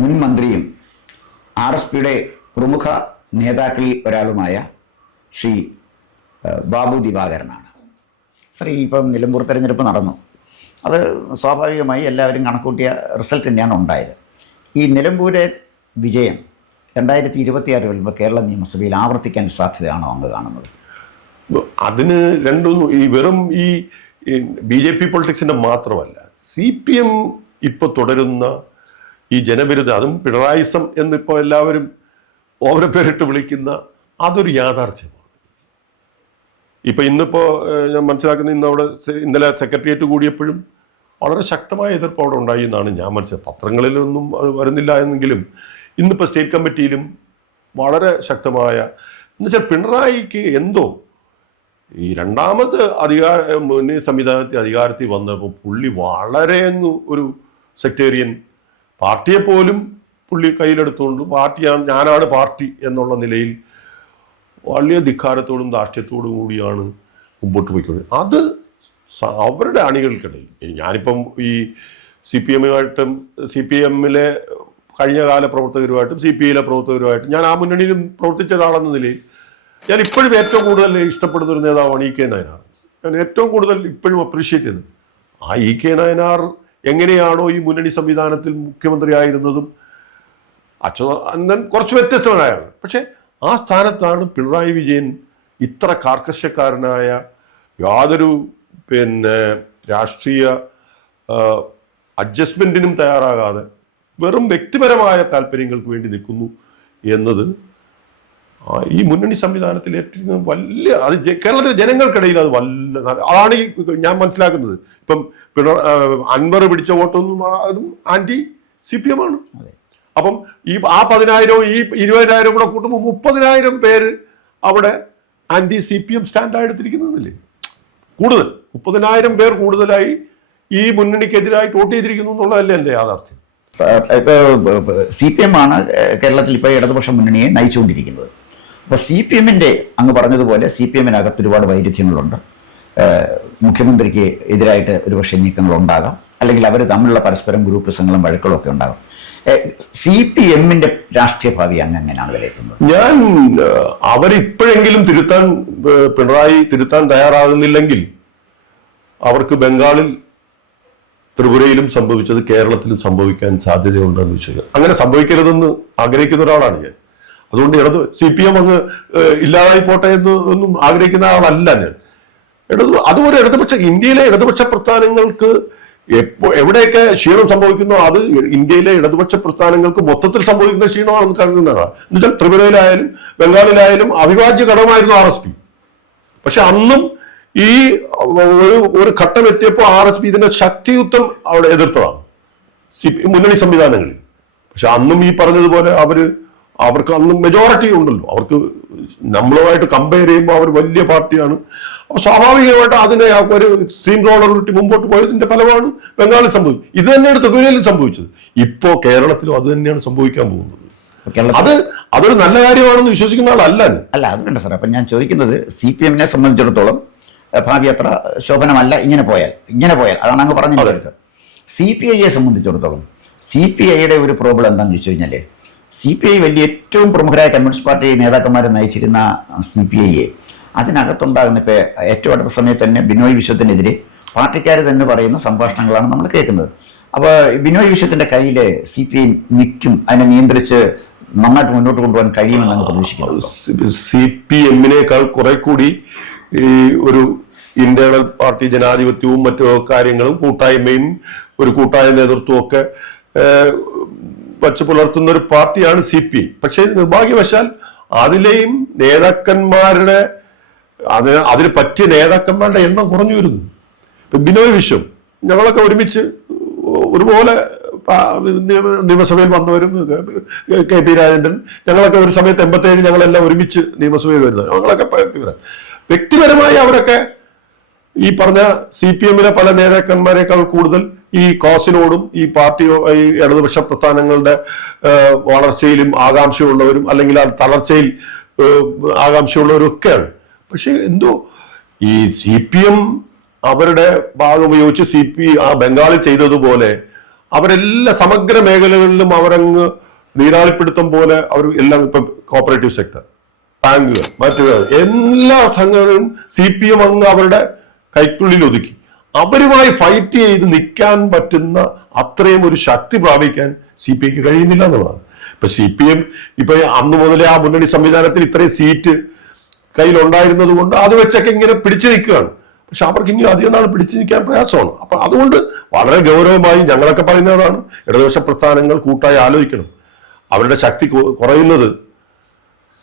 മുൻ മന്ത്രിയും RSPയുടെ പ്രമുഖ നേതാക്കളിൽ ഒരാളുമായ ശ്രീ ബാബു ദിവാകരനാണ്. സർ, ഇപ്പം നിലമ്പൂർ തെരഞ്ഞെടുപ്പ് നടന്നു. അത് സ്വാഭാവികമായി എല്ലാവരും കണക്കൂട്ടിയ റിസൾട്ട് തന്നെയാണ് ഉണ്ടായത്. ഈ നിലമ്പൂരെ വിജയം 2026 വരുമ്പോൾ കേരള നിയമസഭയിൽ ആവർത്തിക്കാൻ സാധ്യതയാണോ അങ്ങ് കാണുന്നത്? അതിന് രണ്ടൊന്നും ഈ വെറും ഈ BJP പൊളിറ്റിക്സിൻ്റെ മാത്രമല്ല, CPM ഇപ്പോൾ തുടരുന്ന ഈ ജനവിരുദ്ധ, അതും പിണറായിസം എന്നിപ്പോൾ എല്ലാവരും ഓരോ പേരിട്ട് വിളിക്കുന്ന അതൊരു യാഥാർത്ഥ്യമാണ്. ഇപ്പം ഇന്നിപ്പോൾ ഞാൻ മനസ്സിലാക്കുന്ന ഇന്നലെ സെക്രട്ടേറിയറ്റ് കൂടിയപ്പോഴും വളരെ ശക്തമായ എതിർപ്പ് അവിടെ ഉണ്ടായി എന്നാണ് ഞാൻ മനസ്സിലാക്കുന്നത്. പത്രങ്ങളിലൊന്നും അത് വരുന്നില്ല എന്നെങ്കിലും ഇന്നിപ്പോൾ സ്റ്റേറ്റ് കമ്മിറ്റിയിലും വളരെ ശക്തമായ, എന്നുവെച്ചാൽ പിണറായിക്ക് എന്തോ ഈ രണ്ടാമത് മുന്നേ സംവിധാനത്തിൽ അധികാരത്തിൽ വന്നപ്പോൾ പുള്ളി വളരെ അങ്ങ് ഒരു സെക്ടേറിയൻ പാർട്ടിയെപ്പോലും പുള്ളി കയ്യിലെടുത്തുകൊണ്ട് ഞാനാണ് പാർട്ടി എന്നുള്ള നിലയിൽ വലിയ ധിക്കാരത്തോടും ധാർഷ്ട്യത്തോടും കൂടിയാണ് മുമ്പോട്ട് പോയിക്കൊണ്ടത്. അത് അവരുടെ അണികൾക്കിടയിൽ ഞാനിപ്പം ഈ CPM-ലുമായിട്ടും CPM-ലെ കഴിഞ്ഞകാല പ്രവർത്തകരുമായിട്ടും CPI-ലെ പ്രവർത്തകരുമായിട്ടും ഞാൻ ആ മുന്നണിയിലും പ്രവർത്തിച്ച ഒരാളെന്ന നിലയിൽ ഞാൻ ഇപ്പോഴും ഏറ്റവും കൂടുതൽ ഇഷ്ടപ്പെടുന്ന ഒരു നേതാവാണ് EK നായനാർ. ഞാൻ ഏറ്റവും കൂടുതൽ ഇപ്പോഴും അപ്രീഷിയേറ്റ് ചെയ്യുന്നത് ആ EK നായനാർ എങ്ങനെയാണോ ഈ മുന്നണി സംവിധാനത്തിൽ മുഖ്യമന്ത്രിയായിരുന്നതും അച്യുതൻ കുറച്ച് വ്യത്യസ്തനായാണ്. പക്ഷേ ആ സ്ഥാനത്താണ് പിണറായി വിജയൻ ഇത്ര കാർക്കശ്യക്കാരനായ, യാതൊരു രാഷ്ട്രീയ അഡ്ജസ്റ്റ്മെൻറ്റിനും തയ്യാറാകാതെ വെറും വ്യക്തിപരമായ താല്പര്യങ്ങൾക്ക് വേണ്ടി നിൽക്കുന്നു എന്നത് ഈ മുന്നണി സംവിധാനത്തിൽ ഏറ്റവും വലിയ, അത് കേരളത്തിലെ ജനങ്ങൾക്കിടയിൽ അത് അതാണ് ഞാൻ മനസ്സിലാക്കുന്നത്. ഇപ്പം അൻവർ പിടിച്ച വോട്ടൊന്നും അതും ആൻറ്റി CPM ആണ്. അപ്പം ആ 10,000 ഈ 20,000 കൂടെ കൂട്ടുമ്പോൾ 30,000 പേര് അവിടെ ആൻറ്റി CPM സ്റ്റാൻഡായി എടുത്തിരിക്കുന്നതല്ലേ. കൂടുതൽ 30,000 പേർ കൂടുതലായി ഈ മുന്നണിക്കെതിരായിട്ട് വോട്ട് ചെയ്തിരിക്കുന്നു എന്നുള്ളതല്ലേ എൻ്റെ യാഥാർത്ഥ്യം. CPM ആണ് കേരളത്തിൽ ഇപ്പോൾ ഇടതുപക്ഷ മുന്നണിയെ നയിച്ചുകൊണ്ടിരിക്കുന്നത്. അപ്പോൾ CPM-ന്റെ അങ്ങ് പറഞ്ഞതുപോലെ CPM-നകത്ത് ഒരുപാട് വൈരുദ്ധ്യങ്ങളുണ്ട്. മുഖ്യമന്ത്രിക്ക് എതിരായിട്ട് ഒരുപക്ഷെ നീക്കങ്ങളുണ്ടാകാം, അല്ലെങ്കിൽ അവർ തമ്മിലുള്ള പരസ്പരം ഗ്രൂപ്പിസങ്ങളും വഴക്കുകളും ഒക്കെ ഉണ്ടാകും. CPM-ന്റെ രാഷ്ട്രീയ ഭാവി അങ്ങ് എങ്ങനെയാണ് വിലയിരുത്തുന്നത്? ഞാൻ അവരിപ്പോഴെങ്കിലും പിണറായി തിരുത്താൻ തയ്യാറാകുന്നില്ലെങ്കിൽ അവർക്ക് ബംഗാളിൽ ത്രിപുരയിലും സംഭവിച്ചത് കേരളത്തിലും സംഭവിക്കാൻ സാധ്യതയുണ്ടെന്ന് വെച്ചാൽ അങ്ങനെ സംഭവിക്കരുതെന്ന് ആഗ്രഹിക്കുന്ന ഒരാളാണ് ഞാൻ. അതുകൊണ്ട് CPM അങ്ങ് ഇല്ലാതായി പോട്ടെ ഒന്നും ആഗ്രഹിക്കുന്ന ആളല്ല ഞാൻ. അതുപോലെ ഇന്ത്യയിലെ ഇടതുപക്ഷ പ്രസ്ഥാനങ്ങൾക്ക് എവിടെയൊക്കെ ക്ഷീണം സംഭവിക്കുന്നോ അത് ഇന്ത്യയിലെ ഇടതുപക്ഷ പ്രസ്ഥാനങ്ങൾക്ക് മൊത്തത്തിൽ സംഭവിക്കുന്ന ക്ഷീണമാണെന്ന് കരുതുന്നതാണ്. എന്നുവെച്ചാൽ ത്രിപുരയിലായാലും ബംഗാളിലായാലും അവിഭാജ്യ ഘടകമായിരുന്നു RSP. പക്ഷെ അന്നും ഈ ഒരു ഘട്ടം എത്തിയപ്പോൾ RSP ഇതിന്റെ ശക്തിയുക്തം അവിടെ എതിർത്തതാണ് മുന്നണി സംവിധാനങ്ങളിൽ. പക്ഷെ അന്നും ഈ പറഞ്ഞതുപോലെ അവർക്ക് അന്നും മെജോറിറ്റി ഉണ്ടല്ലോ. അവർക്ക് നമ്മളുമായിട്ട് കമ്പയർ ചെയ്യുമ്പോൾ അവർ വലിയ പാർട്ടിയാണ്. അപ്പൊ സ്വാഭാവികമായിട്ട് അതിനെ ഒരു സ്ട്രീം റോളർ കിട്ടി മുമ്പോട്ട് പോയതിന്റെ ഫലമാണ് ബംഗാളിൽ സംഭവിച്ചത്. ഇത് തന്നെയാണ് ത്രിപുരയിലും സംഭവിച്ചത്. ഇപ്പോ കേരളത്തിലും അത് തന്നെയാണ് സംഭവിക്കാൻ പോകുന്നത്. അതൊരു നല്ല കാര്യമാണെന്ന് വിശ്വസിക്കുന്ന ആളല്ല. അത് വേണ്ട സാർ. അപ്പൊ ഞാൻ ചോദിക്കുന്നത് CPM-നെ സംബന്ധിച്ചിടത്തോളം ഭാവി അത്ര ശോഭനമല്ല ഇങ്ങനെ പോയാൽ അതാണ് അങ്ങ് പറഞ്ഞത്. CPI-യെ സംബന്ധിച്ചിടത്തോളം CPI-യുടെ ഒരു പ്രോബ്ലം എന്താണെന്ന് ചോദിച്ചു കഴിഞ്ഞാൽ CPI ഏറ്റവും പ്രമുഖരായ കമ്മ്യൂണിസ്റ്റ് പാർട്ടി നേതാക്കന്മാരെ നയിച്ചിരുന്ന CPI-യെ അതിനകത്തുണ്ടാകുന്ന ഇപ്പോൾ ഏറ്റവും അടുത്ത സമയത്ത് തന്നെ ബിനോയ് വിശ്വത്തിനെതിരെ പാർട്ടിക്കാർ തന്നെ പറയുന്ന സംഭാഷണങ്ങളാണ് നമ്മൾ കേൾക്കുന്നത്. അപ്പോൾ ബിനോയ് വിശ്വത്തിന്റെ കയ്യിൽ CPI നിൽക്കും, അതിനെ നിയന്ത്രിച്ച് നന്നായിട്ട് മുന്നോട്ട് കൊണ്ടുപോകാൻ കഴിയുമെന്ന് അങ്ങ് പ്രതീക്ഷിക്കുന്നു. CPM-നേക്കാൾ കുറെ കൂടി ഈ ഒരു ഇന്റേണൽ പാർട്ടി ജനാധിപത്യവും മറ്റു കാര്യങ്ങളും കൂട്ടായ്മയും ഒരു കൂട്ടായ നേതൃത്വവും ഒക്കെ വച്ച് പുലർത്തുന്ന ഒരു പാർട്ടിയാണ് CPI. പക്ഷേ നിർഭാഗ്യവശാൽ അതിലെയും നേതാക്കന്മാരുടെ അതിന് പറ്റിയ നേതാക്കന്മാരുടെ എണ്ണം കുറഞ്ഞു വരുന്നു. ഇപ്പൊ ബിനോയ് വിശ്വം ഞങ്ങളൊക്കെ ഒരുമിച്ച് ഒരുപോലെ നിയമസഭയിൽ വന്നവരും KP രാജേന്ദ്രൻ ഞങ്ങളൊക്കെ ഒരു സമയത്ത് 87 ഞങ്ങളെല്ലാം ഒരുമിച്ച് നിയമസഭയിൽ വരുന്നത്. ഞങ്ങളൊക്കെ വ്യക്തിപരമായി അവരൊക്കെ ഈ പറഞ്ഞ CPM-ലെ പല നേതാക്കന്മാരെക്കാൾ കൂടുതൽ ഈ കോസിനോടും ഈ ഈ ഇടതുപക്ഷ പ്രസ്ഥാനങ്ങളുടെ വളർച്ചയിലും ആകാംക്ഷയുള്ളവരും അല്ലെങ്കിൽ ആ തളർച്ചയിൽ ആകാംക്ഷയുള്ളവരും ഒക്കെയാണ്. പക്ഷെ എന്തോ ഈ CPM അവരുടെ ഭാഗം ഉപയോഗിച്ച് ബംഗാളിൽ ചെയ്തതുപോലെ അവരെല്ലാ സമഗ്ര മേഖലകളിലും അവരങ്ങ് നീരാളിപ്പിടുത്തം പോലെ അവർ എല്ലാം ഇപ്പം കോപ്പറേറ്റീവ് സെക്ടർ, ബാങ്കുകൾ, മറ്റു എല്ലാ സംഘടനകളും CPM അങ്ങ് അവരുടെ കൈക്കുള്ളിൽ ഒതുക്കി. അവരുമായി ഫൈറ്റ് ചെയ്ത് നിൽക്കാൻ പറ്റുന്ന അത്രയും ഒരു ശക്തി പ്രാപിക്കാൻ CPIക്ക് കഴിയുന്നില്ല എന്നുള്ളതാണ്. ഇപ്പൊ CPM ഇപ്പൊ അന്ന് മുതലേ ആ മുന്നണി സംവിധാനത്തിൽ ഇത്രയും സീറ്റ് കയ്യിലുണ്ടായിരുന്നത് കൊണ്ട് അത് വെച്ചൊക്കെ ഇങ്ങനെ പിടിച്ചു നിൽക്കുകയാണ്. പക്ഷെ അവർക്ക് ഇനി അധികം നാൾ പിടിച്ചു നിൽക്കാൻ പ്രയാസമാണ്. അപ്പൊ അതുകൊണ്ട് വളരെ ഗൗരവമായി ഞങ്ങളൊക്കെ പറയുന്നതാണ്, ഇടതുപക്ഷ പ്രസ്ഥാനങ്ങൾ കൂട്ടായി ആലോചിക്കണം. അവരുടെ ശക്തി കുറയുന്നത്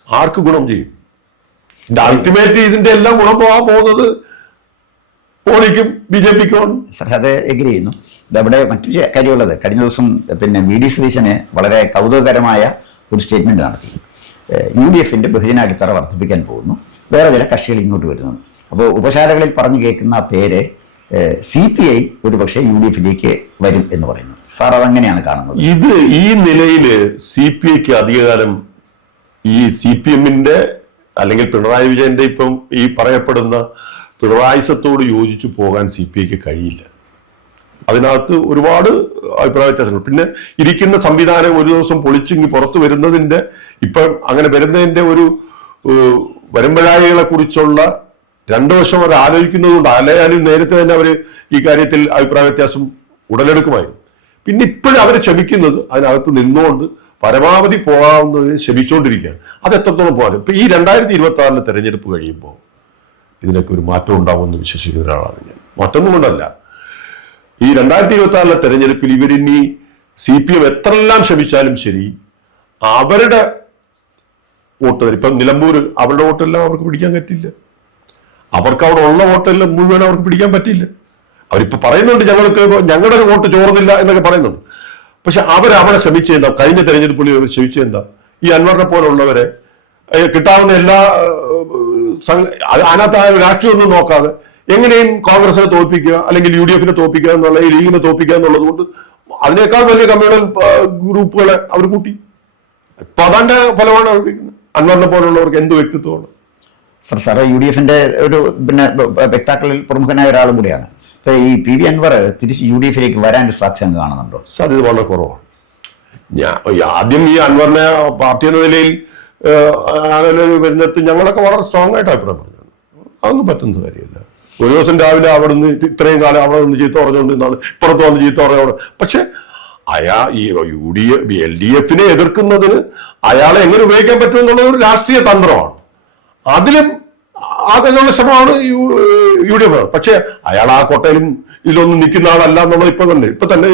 ആർക്ക് ഗുണം ചെയ്യും? അൾട്ടിമേറ്റ് ഇതിന്റെ എല്ലാം ഗുണം പോകാൻ പോകുന്നത് മോഡിക്കും BJPക്കും. സർ, അത് എഗ്രി ചെയ്യുന്നു. ഇതവിടെ മറ്റൊരു കാര്യമുള്ളത്, കഴിഞ്ഞ ദിവസം പിന്നെ VD സതീശന് വളരെ കൗതുകകരമായ ഒരു സ്റ്റേറ്റ്മെന്റ് നടത്തി. UDFന്റെ ബഹുജന അടിത്തറ വർദ്ധിപ്പിക്കാൻ പോകുന്നു, വേറെ ചില കക്ഷികൾ ഇങ്ങോട്ട് വരുന്നു. അപ്പോൾ ഉപശാലകളിൽ പറഞ്ഞു കേൾക്കുന്ന പേര് CPI ഒരുപക്ഷെ UDFിലേക്ക് വരും എന്ന് പറയുന്നു. സാർ അതെങ്ങനെയാണ് കാണുന്നത്? ഇത് ഈ നിലയില് CPIക്ക് അധികകാലം ഈ CPMന്റെ അല്ലെങ്കിൽ പിണറായി വിജയന്റെ ഇപ്പം ഈ പറയപ്പെടുന്ന പിണറായിസത്തോട് യോജിച്ചു പോകാൻ CPIക്ക് കഴിയില്ല. അതിനകത്ത് ഒരുപാട് അഭിപ്രായ വ്യത്യാസങ്ങൾ. പിന്നെ ഇരിക്കുന്ന സംവിധാനം ഒരു ദിവസം പൊളിച്ചിങ്ങി പുറത്തു വരുന്നതിന്റെ ഇപ്പം അങ്ങനെ വരുന്നതിന്റെ ഒരു വരുമ്പഴായികളെ കുറിച്ചുള്ള രണ്ടു വർഷം അവർ ആലോചിക്കുന്നതുകൊണ്ട് അല്ലായാലും നേരത്തെ തന്നെ അവർ ഈ കാര്യത്തിൽ അഭിപ്രായ വ്യത്യാസം ഉടലെടുക്കുമായിരുന്നു. പിന്നെ ഇപ്പോഴും അവർ ക്ഷമിക്കുന്നത് അതിനകത്ത് നിന്നുകൊണ്ട് പരമാവധി പോകാവുന്നതിന് ക്ഷമിച്ചുകൊണ്ടിരിക്കുകയാണ്. അത് എത്രത്തോളം പോകാൻ ഇപ്പൊ ഈ 2026 തെരഞ്ഞെടുപ്പ് കഴിയുമ്പോൾ ഇതിനൊക്കെ ഒരു മാറ്റം ഉണ്ടാവുമെന്ന് വിശ്വസിക്കുന്ന ഒരാളാണ് ഞാൻ. മറ്റൊന്നും കൊണ്ടല്ല, ഈ 2026 തെരഞ്ഞെടുപ്പിൽ ഇവരിനി CPM എത്രയെല്ലാം ശ്രമിച്ചാലും ശരി അവരുടെ വോട്ട്, ഇപ്പം നിലമ്പൂര് അവരുടെ വോട്ടെല്ലാം അവർക്ക് പിടിക്കാൻ പറ്റില്ല. അവർക്ക് അവിടെ ഉള്ള വോട്ടെല്ലാം മുഴുവൻ അവർക്ക് പിടിക്കാൻ പറ്റില്ല. അവരിപ്പോ പറയുന്നുണ്ട് ഞങ്ങളുടെ വോട്ട് ചോർന്നില്ല എന്നൊക്കെ പറയുന്നുണ്ട്. പക്ഷെ അവരവിടെ ശ്രമിച്ചെന്താ, കഴിഞ്ഞ തെരഞ്ഞെടുപ്പിൽ അവർ ശ്രമിച്ചെന്താ, ഈ അൻവറിനെ പോലുള്ളവരെ കിട്ടാവുന്ന എല്ലാ അതിനകത്ത് രാഷ്ട്രീയമൊന്നും നോക്കാതെ എങ്ങനെയും കോൺഗ്രസിനെ തോൽപ്പിക്കുക അല്ലെങ്കിൽ UDFനെ തോൽപ്പിക്കുക എന്നുള്ള ഈ ലീഗിനെ തോൽപ്പിക്കുക എന്നുള്ളത് കൊണ്ട് അതിനേക്കാൾ വലിയ കമ്മ്യൂണൽ ഗ്രൂപ്പുകളെ അവർ കൂട്ടി. ഇപ്പൊ അതാന്റെ ഫലമാണ് അനുഭവിക്കുന്നത്. അൻവറിനെ പോലുള്ളവർക്ക് എന്ത് വ്യക്തിത്വമാണ്. സാറേ, UDFന്റെ ഒരു പിന്നെ വ്യക്താക്കളിൽ പ്രമുഖനായ ഒരാളും കൂടിയാണ്. ഇപ്പൊ ഈ PV അൻവർ തിരിച്ച് UDFിലേക്ക് വരാൻ ഒരു സാധ്യത കാണുന്നുണ്ടോ? സാധ്യത വളരെ കുറവാണ്. ആദ്യം ഈ അൻവറിനെ പാർട്ടി എന്ന നിലയിൽ വരുന്നിടത്ത് ഞങ്ങളൊക്കെ വളരെ സ്ട്രോങ് ആയിട്ട് അഭിപ്രായം പറഞ്ഞു. അതൊന്നും പറ്റുന്ന കാര്യമില്ല. ഒരു ദിവസം രാവിലെ അവിടെ നിന്ന് ഇത്രയും കാലം അവിടെ നിന്ന് ചീത്ത പറഞ്ഞുകൊണ്ടിരുന്നാണ്, ഇപ്പുറത്ത് വന്ന് ചീത്ത പറഞ്ഞോണ്ട്. പക്ഷെ ഈ LDFനെ എതിർക്കുന്നതിന് അയാളെ എങ്ങനെ ഉപയോഗിക്കാൻ പറ്റും എന്നുള്ളത് ഒരു രാഷ്ട്രീയ തന്ത്രമാണ്. അതിലും അതിനുള്ള ശ്രമമാണ് UDF. പക്ഷെ അയാൾ ആ കോട്ടയിലും ഇതിലൊന്നും നിൽക്കുന്ന ആളല്ല എന്നുള്ളത് ഇപ്പൊ തന്നെ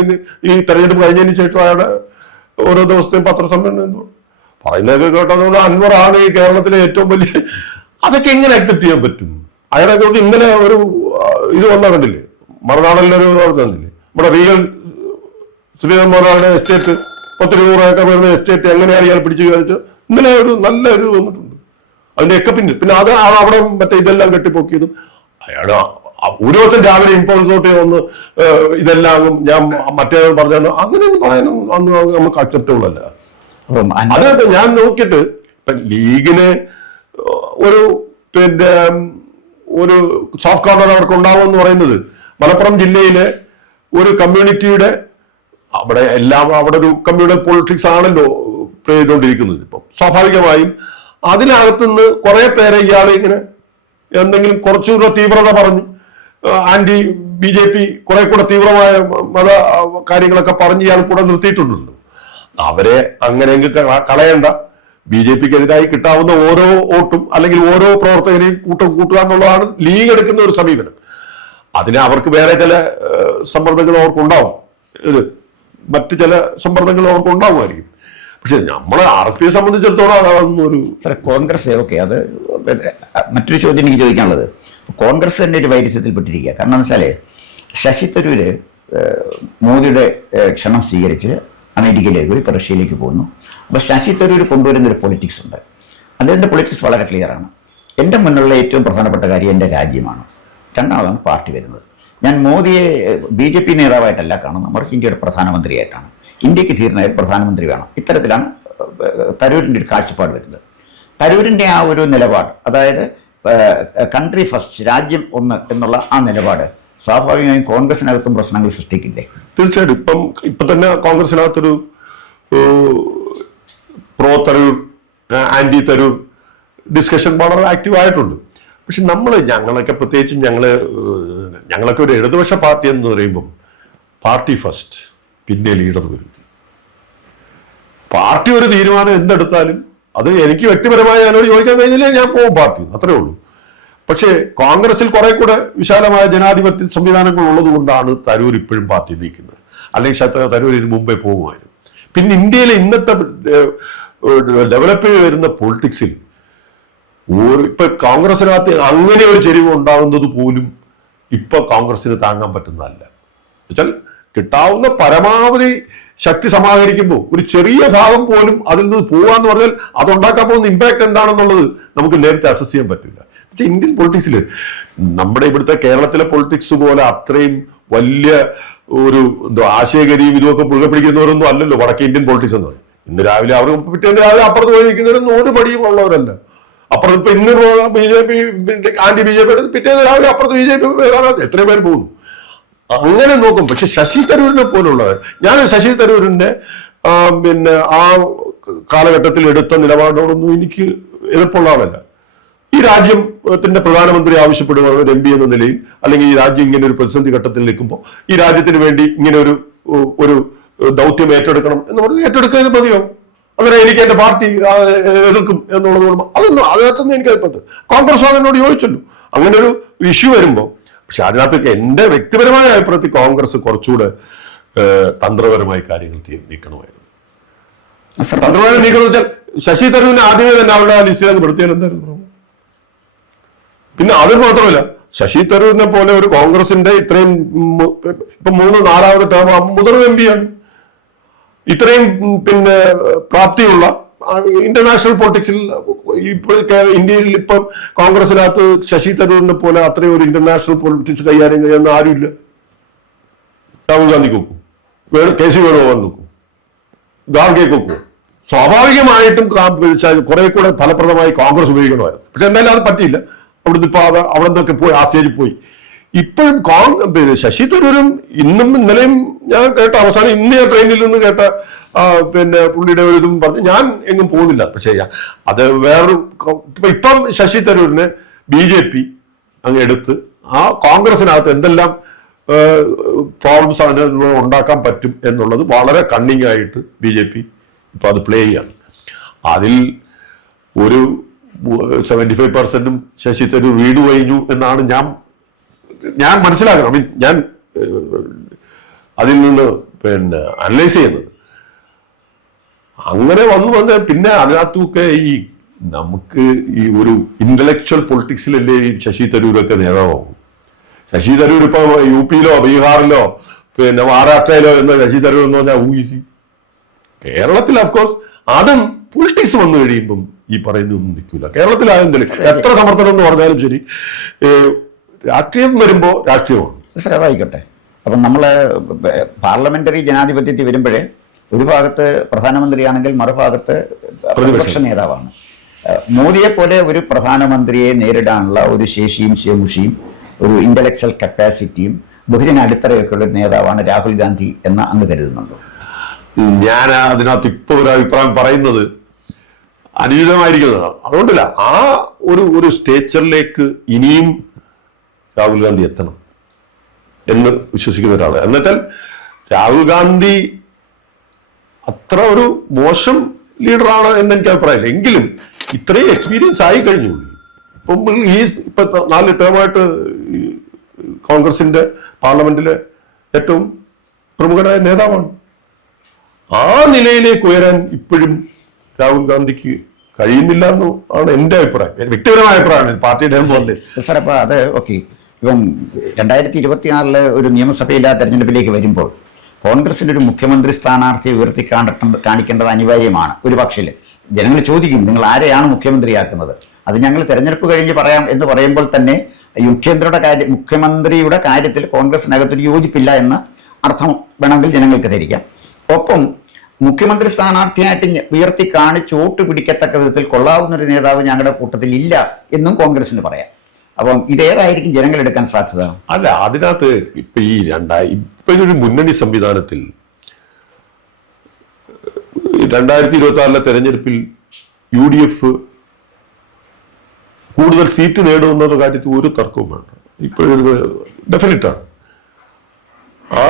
ഈ തെരഞ്ഞെടുപ്പ് കഴിഞ്ഞതിന് ശേഷം അയാളുടെ ഓരോ ദിവസത്തെയും പത്രസമ്മേളനം പറയുന്നതൊക്കെ കേട്ടതുകൊണ്ട് അൻവറാണ് ഈ കേരളത്തിലെ ഏറ്റവും വലിയ, അതൊക്കെ എങ്ങനെ അക്സെപ്റ്റ് ചെയ്യാൻ പറ്റും? അയാളെ കുറിച്ച് ഇന്നലെ ഒരു ഇത് വന്നാൽ കണ്ടില്ലേ, മറുനാടലിലൊരു കണ്ടില്ലേ, നമ്മുടെ റീഗൽ ശ്രീധരൻമാരുടെ എസ്റ്റേറ്റ് 10-100 ഏക്കർ വരുന്ന എസ്റ്റേറ്റ് എങ്ങനെയാണ് ഇയാൾ പിടിച്ചു കഴിച്ച് ഇന്നലെ ഒരു നല്ല ഒരു വന്നിട്ടുണ്ട്. അതിന്റെ ഒക്കെ പിന്നെ അത് അവിടെ മറ്റേ ഇതെല്ലാം കെട്ടിപ്പൊക്കിയതും അയാൾ ഒരു ദിവസം രാവിലെ ഇമ്പോർട്ടോട്ട് വന്ന് ഇതെല്ലാം ഞാൻ മറ്റേ പറഞ്ഞാൽ അങ്ങനെയൊന്നും പറയാനും അന്ന് നമുക്ക് അക്സെപ്റ്റബിൾ അല്ല. അതായത് ഞാൻ നോക്കിയിട്ട് ഇപ്പൊ ലീഗിന് ഒരു പിന്നെ ഒരു സോഫ്റ്റ് കോർണർ അവർക്ക് ഉണ്ടാവുമെന്ന് പറയുന്നത് മലപ്പുറം ജില്ലയിലെ ഒരു കമ്മ്യൂണിറ്റിയുടെ അവിടെ എല്ലാം അവിടെ ഒരു കമ്മ്യൂണൽ പൊളിറ്റിക്സ് ആണല്ലോ ചെയ്തുകൊണ്ടിരിക്കുന്നത്. ഇപ്പം സ്വാഭാവികമായും അതിനകത്തുനിന്ന് കുറെ പേരെ ഇയാൾ ഇങ്ങനെ എന്തെങ്കിലും കുറച്ചുകൂടെ തീവ്രത പറഞ്ഞു ആന്റി BJP കുറെ കൂടെ തീവ്രമായ മത കാര്യങ്ങളൊക്കെ പറഞ്ഞ് ഇയാൾ കൂടെ നിർത്തിയിട്ടുണ്ടല്ലോ. അവരെ അങ്ങനെ കളയണ്ട. BJPക്കെതിരായി കിട്ടാവുന്ന ഓരോ വോട്ടും അല്ലെങ്കിൽ ഓരോ പ്രവർത്തകരെയും കൂട്ടുക എന്നുള്ളതാണ് ലീഗ് എടുക്കുന്ന ഒരു സമീപനം. അതിന് അവർക്ക് വേറെ ചില സമ്മർദ്ദങ്ങൾ അവർക്കുണ്ടാവും, മറ്റു ചില സമ്മർദ്ദങ്ങൾ അവർക്ക് ഉണ്ടാവുമായിരിക്കും. പക്ഷെ നമ്മളെ RSPയെ സംബന്ധിച്ചിടത്തോളം അതൊന്നും ഒരു കോൺഗ്രസ് ഓക്കെ. അത് മറ്റൊരു ചോദ്യം എനിക്ക് ചോദിക്കാനുള്ളത്, കോൺഗ്രസ് തന്നെ ഒരു വൈരുദ്ധ്യത്തിൽപ്പെട്ടിരിക്കുക. കാരണം എന്ന് വെച്ചാൽ ശശി തരൂര് മോദിയുടെ ക്ഷണം സ്വീകരിച്ച് അമേരിക്കയിലേക്ക് പോയി, റഷ്യയിലേക്ക് പോകുന്നു. അപ്പോൾ ശശി തരൂർ കൊണ്ടുവരുന്ന ഒരു പൊളിറ്റിക്സ് ഉണ്ട്. അദ്ദേഹത്തിൻ്റെ പൊളിറ്റിക്സ് വളരെ ക്ലിയറാണ്. എൻ്റെ മുന്നിലുള്ള ഏറ്റവും പ്രധാനപ്പെട്ട കാര്യം എൻ്റെ രാജ്യമാണ്, രണ്ടാമതാണ് പാർട്ടി വരുന്നത്. ഞാൻ മോദിയെ BJP നേതാവായിട്ടല്ല കാണുന്നത്, മറിച്ച് ഇന്ത്യയുടെ പ്രധാനമന്ത്രിയായിട്ടാണ്. ഇന്ത്യക്ക് ധീരനായ പ്രധാനമന്ത്രി വേണം. ഇത്തരത്തിലാണ് തരൂരിൻ്റെ ഒരു കാഴ്ചപ്പാട് വരുന്നത്. തരൂരിൻ്റെ ആ ഒരു നിലപാട്, അതായത് കൺട്രി ഫസ്റ്റ്, രാജ്യം ഒന്ന് എന്നുള്ള ആ നിലപാട് സ്വാഭാവികമായും കോൺഗ്രസിനകത്തും പ്രശ്നങ്ങൾ സൃഷ്ടിക്കില്ലേ? തീർച്ചയായിട്ടും ഇപ്പൊ തന്നെ കോൺഗ്രസിനകത്തൊരു pro Tharoor anti Tharoor discussion വളരെ ആക്റ്റീവ് ആയിട്ടുണ്ട്. പക്ഷെ ഞങ്ങളൊക്കെ പ്രത്യേകിച്ചും ഞങ്ങളൊക്കെ ഒരു ഇടതുപക്ഷ പാർട്ടി എന്ന് പറയുമ്പം പാർട്ടി ഫസ്റ്റ്, പിന്നെ ലീഡർ വരും. പാർട്ടി ഒരു തീരുമാനം എന്തെടുത്താലും അത് എനിക്ക് വ്യക്തിപരമായി എന്നോട് ചോദിക്കാൻ കഴിഞ്ഞില്ലേ ഞാൻ പോകും പാർട്ടി, അത്രേ ഉള്ളൂ. പക്ഷേ കോൺഗ്രസിൽ കുറെ കൂടെ വിശാലമായ ജനാധിപത്യ സംവിധാനങ്ങൾ ഉള്ളത് കൊണ്ടാണ് തരൂർ ഇപ്പോഴും പാർട്ടി നിൽക്കുന്നത്. അല്ലെങ്കിൽ തരൂർ ഇതിന് മുമ്പേ പോകുമായിരുന്നു. പിന്നെ ഇന്ത്യയിലെ ഇന്നത്തെ ഡെവലപ്പ് ചെയ്ത് വരുന്ന പൊളിറ്റിക്സിൽ ഇപ്പൊ കോൺഗ്രസിനകത്ത് അങ്ങനെ ഒരു ചെരിവ് ഉണ്ടാകുന്നത് പോലും ഇപ്പൊ കോൺഗ്രസിന് താങ്ങാൻ പറ്റുന്നതല്ല. എന്നുവെച്ചാൽ കിട്ടാവുന്ന പരമാവധി ശക്തി സമാഹരിക്കുമ്പോൾ ഒരു ചെറിയ ഭാഗം പോലും അതിൽ നിന്ന് പോവാന്ന് പറഞ്ഞാൽ അതുണ്ടാക്കാൻ പോകുന്ന ഇമ്പാക്ട് എന്താണെന്നുള്ളത് നമുക്ക് നേരത്തെ അസസ് ചെയ്യാൻ പറ്റില്ല. പക്ഷേ ഇന്ത്യൻ പൊളിറ്റിക്സിൽ നമ്മുടെ ഇവിടുത്തെ കേരളത്തിലെ പൊളിറ്റിക്സ് പോലെ അത്രയും വലിയ ഒരു ആശയഗതിയും ഇതുമൊക്കെ മുറുകെ പിടിക്കുന്നവരൊന്നും അല്ലല്ലോ വടക്കേ ഇന്ത്യൻ പൊളിറ്റിക്സ് എന്ന് പറയും. ഇന്ന് രാവിലെ അവർ പിറ്റേന്ന് രാവിലെ അപ്പുറത്ത് പോയി നിൽക്കുന്നവരൊന്നും ഒരു പടിയും ഉള്ളവരല്ല. അപ്പുറത്ത് ഇപ്പൊ ഇന്ന് BJP ആന്റി BJP പിറ്റേന്ന് രാവിലെ അപ്പുറത്ത് BJP എത്രയോ പേര് പോകുന്നു. അങ്ങനെ നോക്കും. പക്ഷെ ശശി തരൂരിനെ പോലുള്ളവർ, ഞാൻ ശശി തരൂരിന്റെ പിന്നെ ആ കാലഘട്ടത്തിൽ എടുത്ത നിലപാടുകളൊന്നും എനിക്ക് എതിർപ്പുള്ള ആളല്ല. ഈ രാജ്യത്തിന്റെ പ്രധാനമന്ത്രി ആവശ്യപ്പെടുക ഒരു MP എന്ന നിലയിൽ, അല്ലെങ്കിൽ ഈ രാജ്യം ഇങ്ങനെ ഒരു പ്രതിസന്ധി ഘട്ടത്തിൽ നിൽക്കുമ്പോൾ ഈ രാജ്യത്തിന് വേണ്ടി ഇങ്ങനെ ഒരു ദൗത്യം ഏറ്റെടുക്കണം എന്ന് പറഞ്ഞ് ഏറ്റെടുക്കാൻ മതിയോ? അങ്ങനെ എനിക്ക് എന്റെ പാർട്ടി എതിർക്കും എന്നുള്ളത് അതിനകത്തൊന്നും എനിക്ക് എതിർപ്പത്. കോൺഗ്രസ് അതിനോട് ചോദിച്ചല്ലോ അങ്ങനെ ഒരു ഇഷ്യൂ വരുമ്പോൾ. പക്ഷെ അതിനകത്ത് എന്റെ വ്യക്തിപരമായ അഭിപ്രായത്തിൽ കോൺഗ്രസ് കുറച്ചുകൂടെ തന്ത്രപരമായി കാര്യങ്ങൾ നീക്കണമായിരുന്നു. തന്ത്രപരമായി നീക്കണം വെച്ചാൽ ശശി തരൂരിനെ ആദ്യമേ തന്നെ അവരുടെ ലിസ്റ്റിലേക്ക് പെടുത്തിയാൽ എന്തായിരുന്നു? പിന്നെ അത് മാത്രമല്ല, ശശി തരൂരിനെ പോലെ ഒരു കോൺഗ്രസിന്റെ ഇത്രയും ഇപ്പൊ 3-4 ടേം മുതിർന്ന MP ആണ്, ഇത്രയും പിന്നെ പ്രാപ്തിയുള്ള ഇന്റർനാഷണൽ പൊളിറ്റിക്സിൽ ഇന്ത്യയിൽ ഇപ്പം കോൺഗ്രസിനകത്ത് ശശി തരൂരിനെ പോലെ അത്രയും ഒരു ഇന്റർനാഷണൽ പൊളിറ്റിക്സ് കൈകാര്യം ചെയ്യാൻ ആരുമില്ല. രാഹുൽ ഗാന്ധി നോക്കും, KC വേണുഗോപാൽ നോക്കും, ഖാർഗെ നോക്കും. സ്വാഭാവികമായിട്ടും കുറെ കൂടെ ഫലപ്രദമായി കോൺഗ്രസ് ഉപയോഗിക്കണമായിരുന്നു. പക്ഷെ എന്തായാലും അത് പറ്റിയില്ല. അവിടുന്ന് ഇപ്പൊ അവിടെ നിന്നൊക്കെ പോയി ആ സ്റ്റേജിൽ പോയി. ഇപ്പോഴും ശശി തരൂരും ഇന്നും ഇന്നലെയും ഞാൻ കേട്ട അവസാനം ഇന്ന് ട്രെയിനിൽ നിന്ന് കേട്ട പിന്നെ പുള്ളിയുടെ ഒരു ഇതും പറഞ്ഞ് ഞാൻ എങ്ങും പോകുന്നില്ല. പക്ഷേ അത് വേറൊരു ഇപ്പം ശശി തരൂരിനെ BJP അങ്ങ് എടുത്ത് ആ കോൺഗ്രസിനകത്ത് എന്തെല്ലാം പ്രോബ്ലംസ് അതിന് ഉണ്ടാക്കാൻ പറ്റും എന്നുള്ളത് വളരെ കണ്ണിങ് ആയിട്ട് BJP ഇപ്പൊ അത് പ്ലേ ചെയ്യാണ്. അതിൽ ഒരു 75% ശശി തരൂർ വീട് കഴിഞ്ഞു എന്നാണ് ഞാൻ മനസ്സിലാക്കണം. ഞാൻ അതിൽ നിന്ന് പിന്നെ അനലൈസ് ചെയ്യുന്നത്. അങ്ങനെ വന്ന് പിന്നെ അതിനകത്തൊക്കെ നമുക്ക് ഈ ഒരു ഇന്റലക്ച്വൽ പൊളിറ്റിക്സിലല്ലേ ഈ ശശി തരൂരൊക്കെ നേതാവാകും. ശശി തരൂർ ഇപ്പൊ UP ബീഹാറിലോ പിന്നെ മഹാരാഷ്ട്രയിലോ എന്ന ശശി തരൂർ എന്ന് പറഞ്ഞാൽ ഊഹിച്ച് കേരളത്തിൽ അഫ്കോഴ്സ് അതും പൊളിറ്റിക്സ് വന്നു കഴിയുമ്പം ഈ പറയുന്നൊന്നും നിൽക്കില്ല. കേരളത്തിലായെങ്കിലും എത്ര സമർത്ഥനം എന്ന് പറഞ്ഞാലും ശരി, രാഷ്ട്രീയം വരുമ്പോൾ രാഷ്ട്രീയമാണ്. അതായിക്കോട്ടെ. അപ്പം നമ്മൾ പാർലമെന്ററി ജനാധിപത്യത്തിൽ വരുമ്പോഴേ ഒരു ഭാഗത്ത് പ്രധാനമന്ത്രിയാണെങ്കിൽ മറുഭാഗത്ത് പ്രതിപക്ഷ നേതാവാണ്. മോദിയെ പോലെ ഒരു പ്രധാനമന്ത്രിയെ നേരിടാനുള്ള ഒരു ശേഷിയും ശേമുഷിയും ഒരു ഇന്റലക്ച്വൽ കപ്പാസിറ്റിയും ബഹുജന അടിത്തറയൊക്കെ ഉള്ള നേതാവാണ് രാഹുൽ ഗാന്ധി എന്ന് അങ്ങ് കരുതുന്നുണ്ടോ? ഞാൻ അതിനകത്ത് ഇപ്പൊ ഒരു അഭിപ്രായം പറയുന്നത് അനുചിതമായിരിക്കുന്നതാണ്. അതുകൊണ്ടില്ല, ആ ഒരു സ്റ്റേച്ചറിലേക്ക് ഇനിയും രാഹുൽ ഗാന്ധി എത്തണം എന്ന് വിശ്വസിക്കുന്ന ഒരാള്. എന്നുവെച്ചാൽ രാഹുൽ ഗാന്ധി അത്ര ഒരു മോശം ലീഡറാണ് എന്ന് എനിക്ക് അഭിപ്രായമില്ല. എങ്കിലും ഇത്രയും എക്സ്പീരിയൻസ് ആയി കഴിഞ്ഞു. ഇപ്പൊ 4 ടേമായിട്ട് കോൺഗ്രസിന്റെ പാർലമെന്റിലെ ഏറ്റവും പ്രമുഖനായ നേതാവാണ്. ആ നിലയിലേക്ക് ഉയരാൻ ഇപ്പോഴും രാഹുൽ ഗാന്ധിക്ക് കഴിയുന്നില്ല എന്ന് ആണ് എന്റെ അഭിപ്രായം. വ്യക്തിപരമായ അഭിപ്രായമാണ്, പാർട്ടിയുടെ പോലെ. സാർ, അപ്പൊ അത് ഓക്കെ. ഇപ്പം 2026 ഒരു നിയമസഭയിലെ തെരഞ്ഞെടുപ്പിലേക്ക് വരുമ്പോൾ കോൺഗ്രസിന്റെ ഒരു മുഖ്യമന്ത്രി സ്ഥാനാർത്ഥിയെ ഉയർത്തി കാണിക്കേണ്ടത് അനിവാര്യമാണ്. ഒരു പക്ഷേ ജനങ്ങൾ ചോദിക്കും, നിങ്ങൾ ആരെയാണ് മുഖ്യമന്ത്രിയാക്കുന്നത്? അത് ഞങ്ങൾ തെരഞ്ഞെടുപ്പ് കഴിഞ്ഞ് പറയാം എന്ന് പറയുമ്പോൾ തന്നെ മുഖ്യമന്ത്രിയുടെ കാര്യത്തിൽ കോൺഗ്രസിനകത്തൊരു യോജിപ്പില്ല എന്ന അർത്ഥം വേണമെങ്കിൽ ജനങ്ങൾക്ക് ധരിക്കാം. ഒപ്പം മുഖ്യമന്ത്രി സ്ഥാനാർത്ഥിയായിട്ട് ഉയർത്തി കാണിച്ച് വോട്ട് പിടിക്കത്തക്ക വിധത്തിൽ കൊള്ളാവുന്ന ഒരു നേതാവ് ഞങ്ങളുടെ കൂട്ടത്തിൽ ഇല്ല എന്നും കോൺഗ്രസിന് പറയാം. അപ്പം ഇതേതായിരിക്കും ജനങ്ങൾ എടുക്കാൻ സാധ്യത? അല്ല, അതിനകത്ത് ഇപ്പൊ ഇപ്പൊ ഇതൊരു മുന്നണി സംവിധാനത്തിൽ 2026 തെരഞ്ഞെടുപ്പിൽ UDF കൂടുതൽ സീറ്റ് നേടുമെന്ന കാര്യത്തിൽ ഒരു തർക്കവും വേണ്ട. ഇപ്പോഴൊരു ഡെഫിനറ്റാണ്.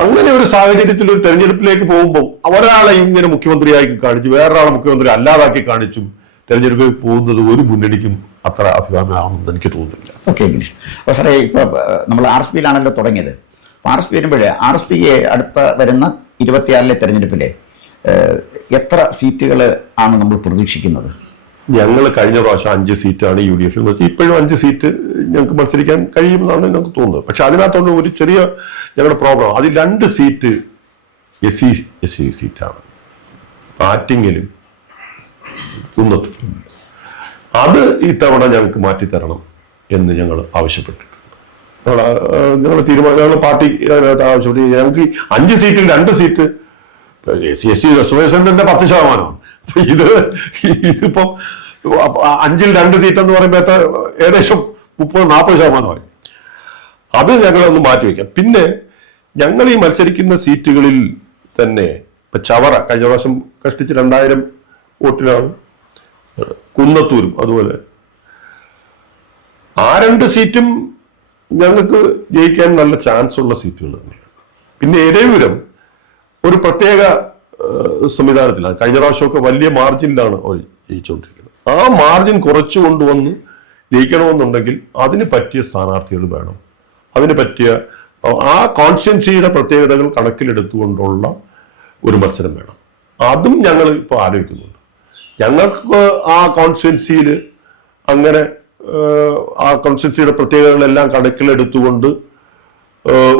അങ്ങനെ ഒരു സാഹചര്യത്തിൽ ഒരു തെരഞ്ഞെടുപ്പിലേക്ക് പോകുമ്പോൾ ഒരാളെ ഇങ്ങനെ മുഖ്യമന്ത്രിയാക്കി കാണിച്ചു വേറൊരാളെ മുഖ്യമന്ത്രി അല്ലാതാക്കി കാണിച്ചും തെരഞ്ഞെടുപ്പിൽ പോകുന്നത് ഒരു മുന്നണിക്കും അത്ര അഭികാമ്യമാണെന്ന് എനിക്ക് തോന്നുന്നില്ല. ഓക്കെ ഗിരീഷ്. അപ്പോൾ സാറേ, ഇപ്പോൾ നമ്മൾ RSPയിലാണല്ലോ തുടങ്ങിയത്. അപ്പോൾ RSP വരുമ്പോഴേ RSPയെ അടുത്ത വരുന്ന 26 തെരഞ്ഞെടുപ്പിലെ എത്ര സീറ്റുകൾ ആണ് നമ്മൾ പ്രതീക്ഷിക്കുന്നത്? ഞങ്ങൾ കഴിഞ്ഞ പ്രാവശ്യം 5 സീറ്റാണ് UDF എന്ന് വെച്ചാൽ ഇപ്പോഴും 5 സീറ്റ് ഞങ്ങൾക്ക് മത്സരിക്കാൻ കഴിയുമെന്നാണ് ഞങ്ങൾക്ക് തോന്നുന്നത്. പക്ഷെ അതിനകത്തുള്ള ഒരു ചെറിയ ഞങ്ങളുടെ പ്രോബ്ലം, അതിൽ 2 സീറ്റ് SC സീറ്റാണ്, ആറ്റിങ്ങലും കുന്നത്തും. അത് ഇത്തവണ ഞങ്ങൾക്ക് മാറ്റിത്തരണം എന്ന് ഞങ്ങൾ ആവശ്യപ്പെട്ടിട്ടുണ്ട്. ഞങ്ങളുടെ തീരുമാനം, ഞങ്ങളുടെ പാർട്ടി ആവശ്യപ്പെട്ട് ഞങ്ങൾക്ക് 5 സീറ്റിൽ 2 സീറ്റ് SC റിസർവേഷന്റെ 10%. ഇതിപ്പം 5ൽ 2 സീറ്റ് എന്ന് പറയുമ്പോൾ ഏകദേശം 30-40%. അത് ഞങ്ങളൊന്ന് മാറ്റിവെക്കാം. പിന്നെ ഞങ്ങൾ ഈ മത്സരിക്കുന്ന സീറ്റുകളിൽ തന്നെ ഇപ്പൊ ചവറ കഴിഞ്ഞ പ്രാവശ്യം കഷ്ടിച്ച് 2000 വോട്ടിനാണ്, കുന്നത്തൂരും അതുപോലെ. ആ 2 സീറ്റും ഞങ്ങൾക്ക് ജയിക്കാൻ നല്ല ചാൻസ് ഉള്ള സീറ്റുകൾ തന്നെയാണ്. പിന്നെ എരവിപുരം ഒരു പ്രത്യേക സംവിധാനത്തിലാണ്. കഴിഞ്ഞ പ്രാവശ്യമൊക്കെ വലിയ മാർജിനിലാണ് അവർ ജയിച്ചുകൊണ്ടിരിക്കുന്നത്. ആ മാർജിൻ കുറച്ചു കൊണ്ടുവന്ന് ജയിക്കണമെന്നുണ്ടെങ്കിൽ അതിന് പറ്റിയ സ്ഥാനാർത്ഥികൾ വേണം. അതിന് പറ്റിയ ആ കോൺസ്റ്റിറ്റ്യുവൻസിയുടെ പ്രത്യേകതകൾ കണക്കിലെടുത്തുകൊണ്ടുള്ള ഒരു മത്സരം വേണം. അതും ഞങ്ങൾ ഇപ്പോൾ ആലോചിക്കുന്നുണ്ട്. ഞങ്ങൾക്ക് ആ കോൺസ്റ്റിറ്റ്യുവൻസിയിൽ അങ്ങനെ ആ കോൺസ്റ്റിറ്റ്യുവൻസിയുടെ പ്രത്യേകതകളെല്ലാം കണക്കിലെടുത്തുകൊണ്ട്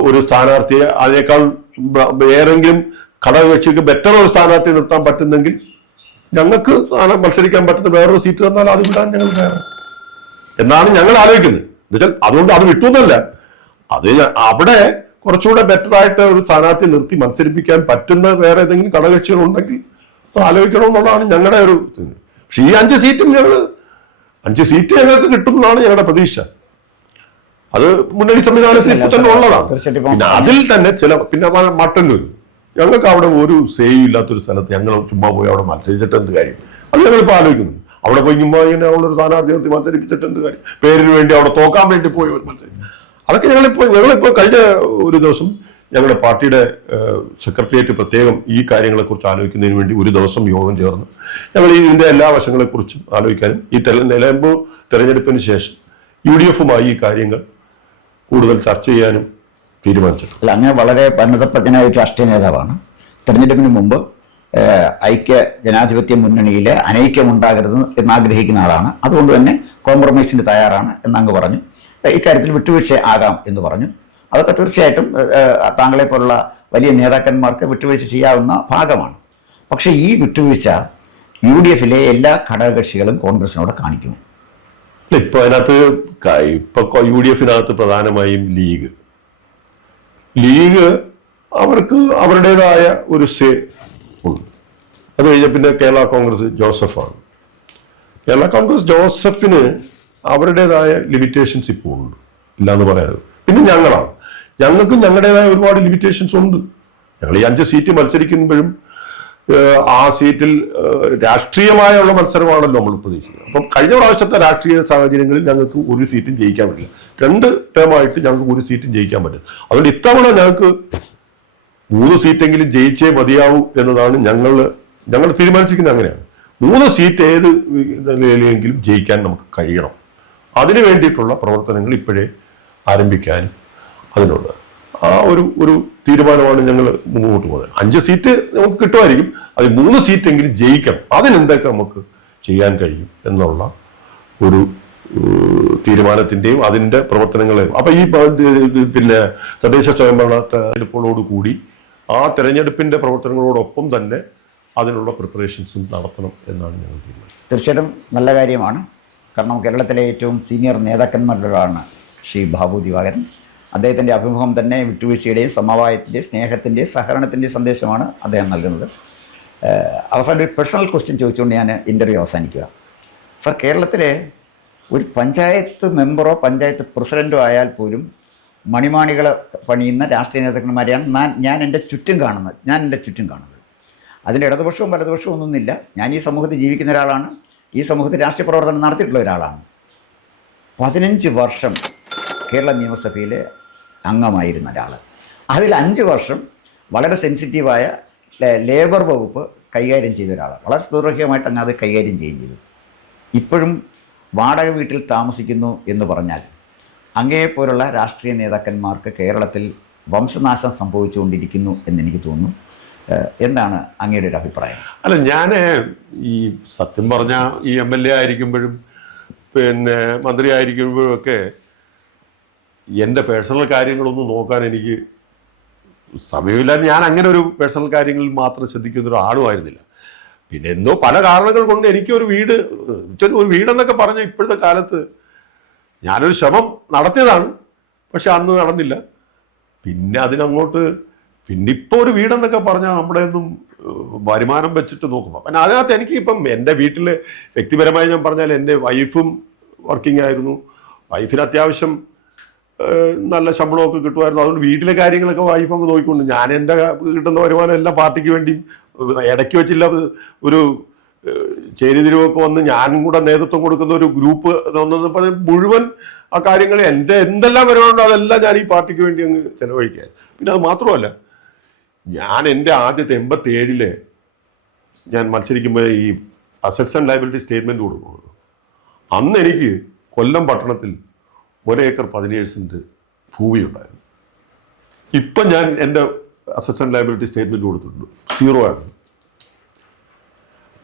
ഒരു സ്ഥാനാർത്ഥിയെ അതിനേക്കാൾ ഏതെങ്കിലും ഘടകകക്ഷിക്ക് ബെറ്റർ ഒരു സ്ഥാനാർത്ഥി നിർത്താൻ പറ്റുന്നെങ്കിൽ ഞങ്ങൾക്ക് മത്സരിക്കാൻ പറ്റുന്ന വേറൊരു സീറ്റ് തന്നാൽ അത് വിടാൻ ഞങ്ങൾ വേണം എന്നാണ് ഞങ്ങൾ ആലോചിക്കുന്നത്. എന്നുവെച്ചാൽ അതുകൊണ്ട് അത് വിട്ടുന്നല്ല, അത് അവിടെ കുറച്ചുകൂടെ ബെറ്റർ ആയിട്ട് ഒരു സ്ഥാനാർത്ഥി നിർത്തി മത്സരിപ്പിക്കാൻ പറ്റുന്ന വേറെ ഏതെങ്കിലും ഘടകകക്ഷികൾ ഉണ്ടെങ്കിൽ ആലോചിക്കണമെന്നുള്ളതാണ് ഞങ്ങളുടെ ഒരു. പക്ഷെ ഈ 5 സീറ്റും 5 സീറ്റ് ഞങ്ങൾക്ക് കിട്ടുമെന്നാണ് ഞങ്ങളുടെ പ്രതീക്ഷ. അത് മുന്നണി സംവിധാനത്തിൽ തന്നെ ഉള്ളതാണ്. പിന്നെ അതിൽ തന്നെ പിന്നെ മട്ടന്നൂർ, ഞങ്ങൾക്ക് അവിടെ ഒരു സേയും ഇല്ലാത്തൊരു സ്ഥലത്ത് ഞങ്ങൾ ചുമ്മാ പോയി അവിടെ മത്സരിച്ചിട്ട് എന്ത് കാര്യം? അത് ഞങ്ങളിപ്പോൾ ആലോചിക്കുന്നു. അവിടെ പോയി ചുമ്മാ ഇങ്ങനെ ഉള്ളൊരു സ്ഥാനാർത്ഥി മത്സരിപ്പിച്ചിട്ട് എന്ത് കാര്യം? പേരിന് വേണ്ടി അവിടെ തോക്കാൻ വേണ്ടി പോയി ഒരു മത്സരം. അതൊക്കെ ഞങ്ങളിപ്പോൾ കഴിഞ്ഞ ഒരു ദിവസം ഞങ്ങളുടെ പാർട്ടിയുടെ സെക്രട്ടേറിയറ്റ് പ്രത്യേകം ഈ കാര്യങ്ങളെക്കുറിച്ച് ആലോചിക്കുന്നതിന് വേണ്ടി ഒരു ദിവസം യോഗം ചേർന്ന് ഞങ്ങൾ ഇതിൻ്റെ എല്ലാ വശങ്ങളെക്കുറിച്ചും ആലോചിക്കാനും ഈ നിലമ്പൂർ തെരഞ്ഞെടുപ്പിന് ശേഷം UDFുമായി ഈ കാര്യങ്ങൾ കൂടുതൽ ചർച്ച ചെയ്യാനും തീരുമാനിച്ചു. അല്ല, അങ്ങനെ വളരെ പരിണതപ്രജ്ഞനായ ഒരു രാഷ്ട്രീയ നേതാവാണ്. തെരഞ്ഞെടുപ്പിന് മുമ്പ് ഐക്യ ജനാധിപത്യ മുന്നണിയിലെ അനൈക്യം ഉണ്ടാകരുത് എന്നാഗ്രഹിക്കുന്ന ആളാണ്. അതുകൊണ്ട് തന്നെ കോംപ്രമൈസിന് തയ്യാറാണ് എന്നങ്ങ് പറഞ്ഞു. ഇക്കാര്യത്തിൽ വിട്ടുവീഴ്ച ആകാം എന്ന് പറഞ്ഞു. അതൊക്കെ തീർച്ചയായിട്ടും താങ്കളെ പോലുള്ള വലിയ നേതാക്കന്മാർക്ക് വിട്ടുവീഴ്ച ചെയ്യാവുന്ന ഭാഗമാണ്. പക്ഷേ ഈ വിട്ടുവീഴ്ച UDFിലെ എല്ലാ ഘടകകക്ഷികളും കോൺഗ്രസിനോട് കാണിക്കുന്നു. ഇപ്പൊ അതിനകത്ത് ഇപ്പൊ UDFിനകത്ത് പ്രധാനമായും ലീഗ് അവർക്ക് അവരുടേതായ ഒരു സേ ഉണ്ട്. അത് കഴിഞ്ഞ പിന്നെ കേരള കോൺഗ്രസ് ജോസഫാണ്. കേരള കോൺഗ്രസ് ജോസഫിന് അവരുടേതായ ലിമിറ്റേഷൻസ് ഇപ്പോൾ ഉണ്ട്, ഇല്ലാന്ന് പറയാതെ. പിന്നെ ഞങ്ങൾക്കും ഞങ്ങളുടേതായ ഒരുപാട് ലിമിറ്റേഷൻസ് ഉണ്ട്. ഞങ്ങൾ ഈ 5 സീറ്റ് മത്സരിക്കുമ്പോഴും ആ സീറ്റിൽ രാഷ്ട്രീയമായുള്ള മത്സരമാണല്ലോ നമ്മൾ പ്രതീക്ഷിക്കുന്നത്. അപ്പം കഴിഞ്ഞ പ്രാവശ്യത്തെ രാഷ്ട്രീയ സാഹചര്യങ്ങളിൽ ഞങ്ങൾക്ക് ഒരു സീറ്റും ജയിക്കാൻ പറ്റില്ല. 2 ടേമായിട്ട് ഞങ്ങൾക്ക് ഒരു സീറ്റും ജയിക്കാൻ പറ്റും. അതുകൊണ്ട് ഇത്തവണ ഞങ്ങൾക്ക് 3 സീറ്റെങ്കിലും ജയിച്ചേ മതിയാവൂ എന്നതാണ് ഞങ്ങൾ തീരുമാനിച്ചിരിക്കുന്നത്. അങ്ങനെയാണ് 3 സീറ്റ് ഏത് നിലയിലെങ്കിലും ജയിക്കാൻ നമുക്ക് കഴിയണം. അതിനു വേണ്ടിയിട്ടുള്ള പ്രവർത്തനങ്ങൾ ഇപ്പോഴേ ആരംഭിക്കാനും അതിനുള്ള ആ ഒരു തീരുമാനമാണ് ഞങ്ങൾ മുന്നോട്ട് പോകുന്നത്. 5 സീറ്റ് നമുക്ക് കിട്ടുമായിരിക്കും, അതിൽ 3 സീറ്റെങ്കിലും ജയിക്കണം. അതിനെന്തൊക്കെ നമുക്ക് ചെയ്യാൻ കഴിയും എന്നുള്ള ഒരു തീരുമാനത്തിന്റെയും അതിന്റെ പ്രവർത്തനങ്ങളെയും അപ്പൊ ഈ പിന്നെ തദ്ദേശ സ്വയംഭരണ തെരഞ്ഞെടുപ്പുകളോടുകൂടി ആ തെരഞ്ഞെടുപ്പിന്റെ പ്രവർത്തനങ്ങളോടൊപ്പം തന്നെ അതിനുള്ള പ്രിപ്പറേഷൻസും നടത്തണം എന്നാണ് ഞങ്ങൾ തീരുമാനിച്ചത്. തീർച്ചയായിട്ടും നല്ല കാര്യമാണ്. കാരണം കേരളത്തിലെ ഏറ്റവും സീനിയർ നേതാക്കന്മാരിലൊരാളാണ് ശ്രീ ബാബു ദിവാകരൻ. അദ്ദേഹത്തിൻ്റെ അഭിമുഖം തന്നെ വിട്ടുവീഴ്ചയുടെയും സമവായത്തിൻ്റെയും സ്നേഹത്തിൻ്റെയും സഹകരണത്തിൻ്റെയും സന്ദേശമാണ് അദ്ദേഹം നൽകുന്നത്. അവസാനം ഒരു പേഴ്സണൽ ക്വസ്റ്റ്യൻ ചോദിച്ചുകൊണ്ട് ഞാൻ ഇൻ്റർവ്യൂ അവസാനിക്കുക. സർ, കേരളത്തിലെ ഒരു പഞ്ചായത്ത് മെമ്പറോ പഞ്ചായത്ത് പ്രസിഡൻറ്റോ ആയാൽ പോലും മണിമാണികൾ പണിയുന്ന രാഷ്ട്രീയ നേതാക്കന്മാരെയാണ് ഞാൻ എൻ്റെ ചുറ്റും കാണുന്നത്. അതിൽ ഇടതുപക്ഷവും വലതുപക്ഷവും ഒന്നുമില്ല. ഞാൻ ഈ സമൂഹത്തിൽ ജീവിക്കുന്ന ഒരാളാണ്, ഈ സമൂഹത്തിൽ രാഷ്ട്രീയ പ്രവർത്തനം നടത്തിയിട്ടുള്ള ഒരാളാണ്. 15 വർഷം കേരള നിയമസഭയിലെ അംഗമായിരുന്ന ഒരാൾ, അതിൽ 5 വർഷം വളരെ സെൻസിറ്റീവായ ലേബർ വകുപ്പ് കൈകാര്യം ചെയ്ത ഒരാൾ, വളരെ സുദൃഢമായിട്ട് അങ്ങ് അത് കൈകാര്യം ചെയ്യുകയും ചെയ്തു. ഇപ്പോഴും വാടക വീട്ടിൽ താമസിക്കുന്നു എന്ന് പറഞ്ഞാൽ അങ്ങേപ്പോലുള്ള രാഷ്ട്രീയ നേതാക്കന്മാർക്ക് കേരളത്തിൽ വംശനാശം സംഭവിച്ചുകൊണ്ടിരിക്കുന്നു എന്നെനിക്ക് തോന്നുന്നു. എന്താണ് അങ്ങയുടെ ഒരു അഭിപ്രായം? അല്ല, ഞാൻ ഈ സത്യം പറഞ്ഞാൽ ഈ MLA ആയിരിക്കുമ്പോഴും പിന്നെ മന്ത്രി ആയിരിക്കുമ്പോഴും ഒക്കെ എൻ്റെ പേഴ്സണൽ കാര്യങ്ങളൊന്നും നോക്കാൻ എനിക്ക് സമയമില്ലാതെ ഞാൻ അങ്ങനെ ഒരു പേഴ്സണൽ കാര്യങ്ങളിൽ മാത്രം ശ്രദ്ധിക്കുന്ന ഒരാളുമായിരുന്നില്ല. പിന്നെ എന്തോ പല കാരണങ്ങൾ കൊണ്ട് എനിക്കൊരു വീടെന്നൊക്കെ പറഞ്ഞ ഇപ്പോഴത്തെ കാലത്ത് ഞാനൊരു ശ്രമം നടത്തിയതാണ്, പക്ഷെ അന്ന് നടന്നില്ല. പിന്നെ അതിനങ്ങോട്ട് പിന്നെ ഇപ്പോൾ ഒരു വീടെന്നൊക്കെ പറഞ്ഞാൽ നമ്മുടെ ഒന്നും വരുമാനം വെച്ചിട്ട് നോക്കുമ്പോൾ പിന്നെ അതിനകത്ത് എനിക്ക് ഇപ്പം എൻ്റെ വീട്ടിൽ വ്യക്തിപരമായി ഞാൻ പറഞ്ഞാൽ എൻ്റെ വൈഫും വർക്കിംഗ് ആയിരുന്നു. വൈഫിന് അത്യാവശ്യം നല്ല ശമ്പളമൊക്കെ കിട്ടുമായിരുന്നു. അതുകൊണ്ട് വീട്ടിലെ കാര്യങ്ങളൊക്കെ വൈഫ് അങ്ങ് നോക്കിക്കൊണ്ട് ഞാൻ എൻ്റെ കിട്ടുന്ന വരുമാനം എല്ലാം പാർട്ടിക്ക് വേണ്ടിയും ഇടയ്ക്ക് വെച്ചില്ല ഒരു ചേരിതിരിവൊക്കെ വന്ന് ഞാനും കൂടെ നേതൃത്വം കൊടുക്കുന്ന ഒരു ഗ്രൂപ്പ് തോന്നുന്നത് പറഞ്ഞ മുഴുവൻ ആ കാര്യങ്ങൾ എൻ്റെ എന്തെല്ലാം വരുമാനമുണ്ടോ അതെല്ലാം ഞാൻ ഈ പാർട്ടിക്ക് വേണ്ടി അങ്ങ് ചെലവഴിക്കാൻ. പിന്നെ അത് മാത്രമല്ല, ഞാൻ എൻ്റെ ആദ്യത്തെ 87 ഞാൻ മത്സരിക്കുമ്പോൾ ഈ അസറ്റ്സ് ആൻഡ് ലയബിലിറ്റി സ്റ്റേറ്റ്മെൻറ്റ് കൊടുക്കുന്നത്, അന്ന് എനിക്ക് കൊല്ലം പട്ടണത്തിൽ 1 ഏക്കർ 17 സെൻറ്റ് ഭൂമി ഉണ്ടായിരുന്നു. ഇപ്പം ഞാൻ എൻ്റെ അസറ്റ്സ് ആൻഡ് ലയബിലിറ്റി സ്റ്റേറ്റ്മെൻറ്റ് കൊടുത്തിട്ടുണ്ട്, 0 ആണ്.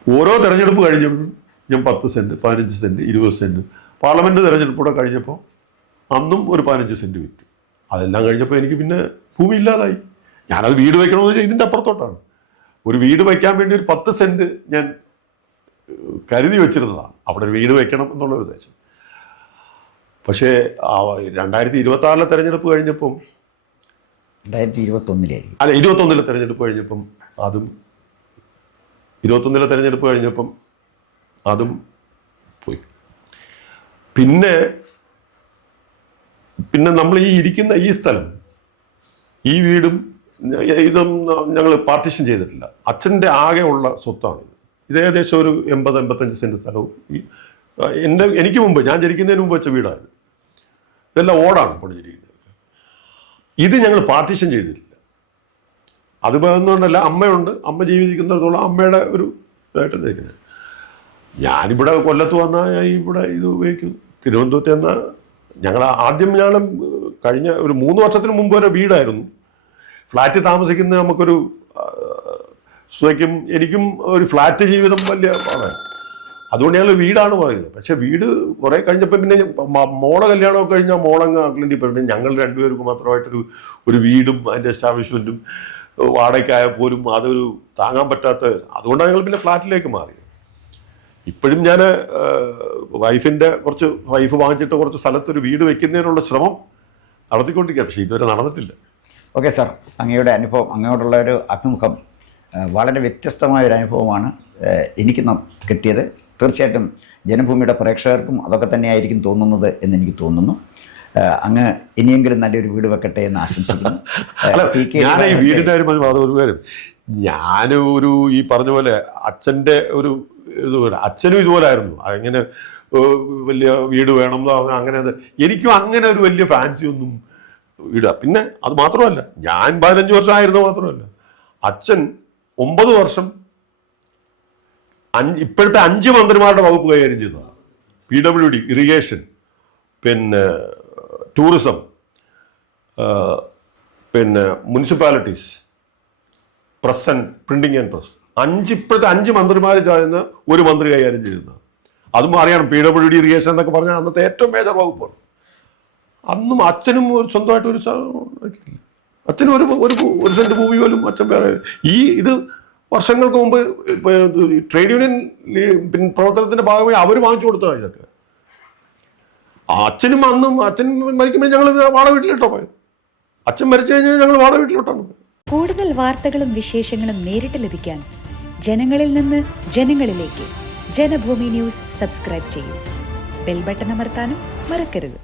ഓരോ തെരഞ്ഞെടുപ്പ് കഴിഞ്ഞപ്പോഴും ഞാൻ 10 സെൻറ്റ് 15 സെൻറ്റ് 20 സെൻറ്റ് പാർലമെൻറ്റ് തെരഞ്ഞെടുപ്പൂടെ കഴിഞ്ഞപ്പോൾ അന്നും ഒരു 15 സെൻറ്റ് വിറ്റു. അതെല്ലാം കഴിഞ്ഞപ്പോൾ എനിക്ക് പിന്നെ ഭൂമി ഇല്ലാതായി. ഞാനത് വീട് വയ്ക്കണമെന്ന് വെച്ചാൽ ഇതിൻ്റെ അപ്പുറത്തോട്ടാണ്. ഒരു വീട് വയ്ക്കാൻ വേണ്ടി ഒരു 10 സെൻറ്റ് ഞാൻ കരുതി വെച്ചിരുന്നതാണ്, അവിടെ ഒരു വീട് വയ്ക്കണം എന്നുള്ളൊരു ഉദ്ദേശം. പക്ഷേ 2026 തെരഞ്ഞെടുപ്പ് കഴിഞ്ഞപ്പം 2021 അല്ല 21 തെരഞ്ഞെടുപ്പ് കഴിഞ്ഞപ്പം അതും 21 തെരഞ്ഞെടുപ്പ് കഴിഞ്ഞപ്പം അതും പോയി. പിന്നെ നമ്മൾ ഈ ഇരിക്കുന്ന ഈ സ്ഥലം, ഈ വീടും ഇതും ഞങ്ങൾ പാർട്ടീഷൻ ചെയ്തിട്ടില്ല. അച്ഛൻ്റെ ആകെ ഉള്ള സ്വത്താണ് ഇത് ഏകദേശം ഒരു 80-85 സെൻറ്റ് സ്ഥലവും എനിക്ക് മുമ്പ് ഞാൻ ജനിക്കുന്നതിന് മുമ്പ് വെച്ച വീടാണ്. ഇതെല്ലാം ഓടാണ് പണിഞ്ഞിരിക്കുന്നത്. ഇത് ഞങ്ങൾ പാർട്ടീഷൻ ചെയ്തിട്ടില്ല. അത് പറയുന്നതുകൊണ്ടല്ല, അമ്മയുണ്ട്, അമ്മ ജീവിക്കുന്നിടത്തോളം അമ്മയുടെ ഒരു ഇതായിട്ട് തേക്കുന്നത്. ഞാനിവിടെ കൊല്ലത്ത് വന്നാൽ ഞാൻ ഇവിടെ ഇത് ഉപയോഗിക്കും. തിരുവനന്തപുരത്ത് എന്നാൽ ഞങ്ങൾ കഴിഞ്ഞ ഒരു 3 വർഷത്തിന് മുമ്പ് വരെ വീടായിരുന്നു. ഫ്ലാറ്റ് താമസിക്കുന്ന നമുക്കൊരു എനിക്കും ഒരു ഫ്ലാറ്റ് ജീവിതം വലിയ പാടാണ്. അതുകൊണ്ട് ഞങ്ങൾ വീടാണ് പറയുന്നത്. പക്ഷെ വീട് കുറേ കഴിഞ്ഞപ്പോൾ പിന്നെ മോളെ കല്യാണമൊക്കെ കഴിഞ്ഞാൽ മോളങ്ങ് അഗ്ലണ്ടി പോയിട്ട് ഞങ്ങൾ 2 പേർക്ക് മാത്രമായിട്ടൊരു വീടും അതിൻ്റെ എസ്റ്റാബ്ലിഷ്മെൻറ്റും വാടകയ്ക്കായാൽ പോലും അതൊരു താങ്ങാൻ പറ്റാത്ത, അതുകൊണ്ടാണ് ഞങ്ങൾ പിന്നെ ഫ്ലാറ്റിലേക്ക് മാറി. ഇപ്പോഴും ഞാൻ വൈഫ് വാങ്ങിച്ചിട്ട് കുറച്ച് സ്ഥലത്തൊരു വീട് വെക്കുന്നതിനുള്ള ശ്രമം നടത്തിക്കൊണ്ടിരിക്കുക. പക്ഷേ ഇതുവരെ നടന്നിട്ടില്ല. ഓക്കെ സാർ, അങ്ങയുടെ അനുഭവം, അങ്ങോട്ടുള്ള ഒരു അഭിമുഖം വളരെ വ്യത്യസ്തമായൊരു അനുഭവമാണ് എനിക്ക് കിട്ടിയത്. തീർച്ചയായിട്ടും ജനഭൂമിയുടെ പ്രേക്ഷകർക്കും അതൊക്കെ തന്നെയായിരിക്കും തോന്നുന്നത് എന്നെനിക്ക് തോന്നുന്നു. അങ്ങ് ഇനിയെങ്കിലും നല്ലൊരു വീട് വെക്കട്ടെ എന്ന് ആശംസിക്കുന്നു. ഞാനൊരു ഈ പറഞ്ഞ പോലെ അച്ഛൻ്റെ അച്ഛനും ഇതുപോലെ ആയിരുന്നു. അങ്ങനെ വലിയ വീട് വേണം അങ്ങനെ എനിക്കും അങ്ങനെ ഒരു വലിയ ഫാൻസി ഒന്നും വീടാ. പിന്നെ അത് മാത്രമല്ല, ഞാൻ 15 വർഷമായിരുന്നു മാത്രമല്ല, അച്ഛൻ 9 വർഷം ഇപ്പോഴത്തെ 5 മന്ത്രിമാരുടെ വകുപ്പ് കൈകാര്യം ചെയ്തതാണ്. PWD, ഇറിഗേഷൻ, പിന്നെ ടൂറിസം, പിന്നെ municipalities, press and printing and press, ഇപ്പോഴത്തെ 5 മന്ത്രിമാർ ചേർന്ന് ഒരു മന്ത്രി കൈകാര്യം ചെയ്യുന്നത്. അതും അറിയണം, PWD, ഇറിഗേഷൻ എന്നൊക്കെ പറഞ്ഞാൽ അന്നത്തെ ഏറ്റവും മേജർ വകുപ്പാണ്. അന്നും അച്ഛനും സ്വന്തമായിട്ട് അച്ഛനും ഒരു സെന്റ് ഭൂമി പോലും അച്ഛൻ വേറെ ഇത് വർഷങ്ങൾക്ക് മുമ്പ് ട്രേഡ് യൂണിയൻ പ്രവർത്തനത്തിന്റെ ഭാഗമായി അവർ വാങ്ങിച്ചു കൊടുത്തതാണ് ഇതൊക്കെ. അച്ഛൻ മരിക്കുമ്പോൾ ഞങ്ങൾ വാടക വീട്ടിലിട്ടോ പോയത്. അച്ഛൻ മരിച്ചു കഴിഞ്ഞാൽ ഞങ്ങൾ വാടക വീട്ടിലോട്ടാണ്. കൂടുതൽ വാർത്തകളും വിശേഷങ്ങളും നേരിട്ട് ലഭിക്കാൻ ജനങ്ങളിൽ നിന്ന് ജനങ്ങളിലേക്ക് ജനഭൂമി ന്യൂസ് സബ്സ്ക്രൈബ് ചെയ്യൂ. ബെൽ ബട്ടൺ അമർത്താനും മറക്കരുത്.